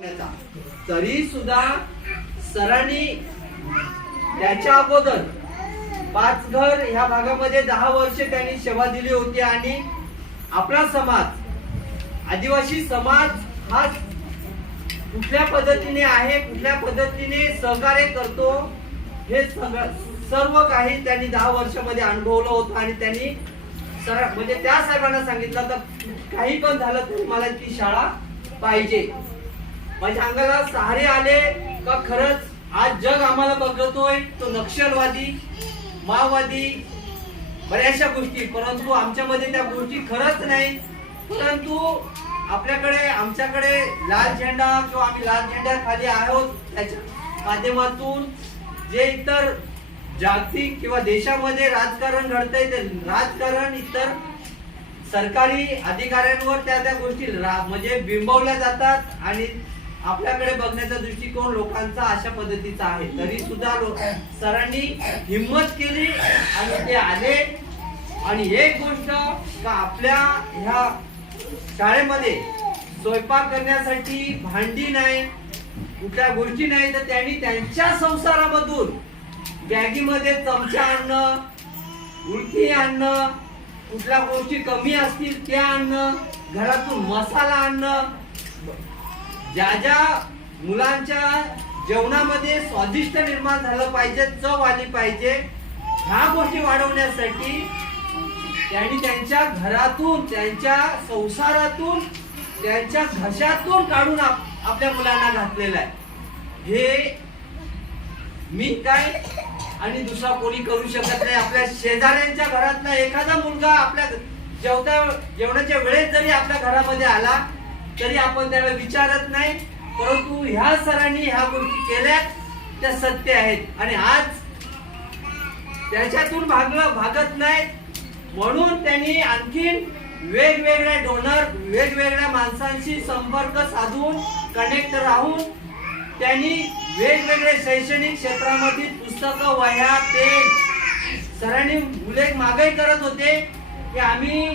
तरी सुद्धा सरांनी त्याच्या अगोदर 5 घर ह्या भागामध्ये 10 वर्ष त्यांनी सेवा दिली होती आणि आपला समाज आदिवासी समाज हा कुठल्या पद्धतीने आहे, कुठल्या पद्धतीने सहकार्य करतो हे सर्व काही त्यांनी 10 वर्षामध्ये अनुभवलं होतं आणि त्यांनी म्हणजे त्या साहेबांना सांगितलं तर काही पण झालं तरी मला ती शाळा पाहिजे. माझ्या अंगाला सहारे आले का खरंच आज जग आम्हाला बघतोय तो नक्षलवादी माओवादी बऱ्याचशा गोष्टी, परंतु आमच्यामध्ये त्या गोष्टी खरंच नाही. परंतु आपल्याकडे आमच्याकडे लाल झेंडा किंवा आम्ही लाल झेंड्या खाली आहोत त्याच्या माध्यमातून जे इतर जागतिक किंवा देशामध्ये राजकारण घडतंय ते राजकारण इतर सरकारी अधिकाऱ्यांवर त्या गोष्टी म्हणजे बिंबवल्या जातात आणि आपल्याकडे बघण्याचा दृष्टिकोन लोकांचा अशा पद्धतीचा आहे. तरी सुद्धा सरांनी हिम्मत केली आणि ते आले. आणि एक गोष्ट का आपल्या ह्या शाळेमध्ये स्वयंपाक करण्यासाठी भांडी नाही, कुठल्या गोष्टी नाही, तर त्यांनी त्यांच्या संसारामधून बॅगीमध्ये चमचा आणणं, उलटी आणणं, कुठल्या गोष्टी कमी असतील त्या आणणं, घरातून मसाला आणणं, ज्या ज्या मुलांच्या जेवणामध्ये स्वादिष्ट निर्माण झालं पाहिजे, चव आली पाहिजे, ह्या गोष्टी वाढवण्यासाठी त्यांनी त्यांच्या घरातून, त्यांच्या संसारातून, त्यांच्या घशातून काढून आपल्या मुलांना घातलेलं आहे. हे मी काय आणि दुसरा कोणी करू शकत नाही. आपल्या शेजाऱ्यांच्या घरातला एखादा मुलगा आपल्या जेवणाच्या वेळेत जरी आपल्या घरामध्ये आला तरी आपण त्याला विचारत नाही, परंतु ह्या सरांनी ह्या गोष्टी केल्या त्या सत्य आहेत आणि आज त्याच्यातून भागत नाही. म्हणून त्यांनी आणखीन वेगवेगळ्या डोनर, वेगवेगळ्या माणसांशी संपर्क साधून कनेक्ट राहून त्यांनी वेगवेगळे शैक्षणिक क्षेत्रामधील पुस्तकं, वह्या, पेन सरांनी मुले मागणी करत होते की आम्ही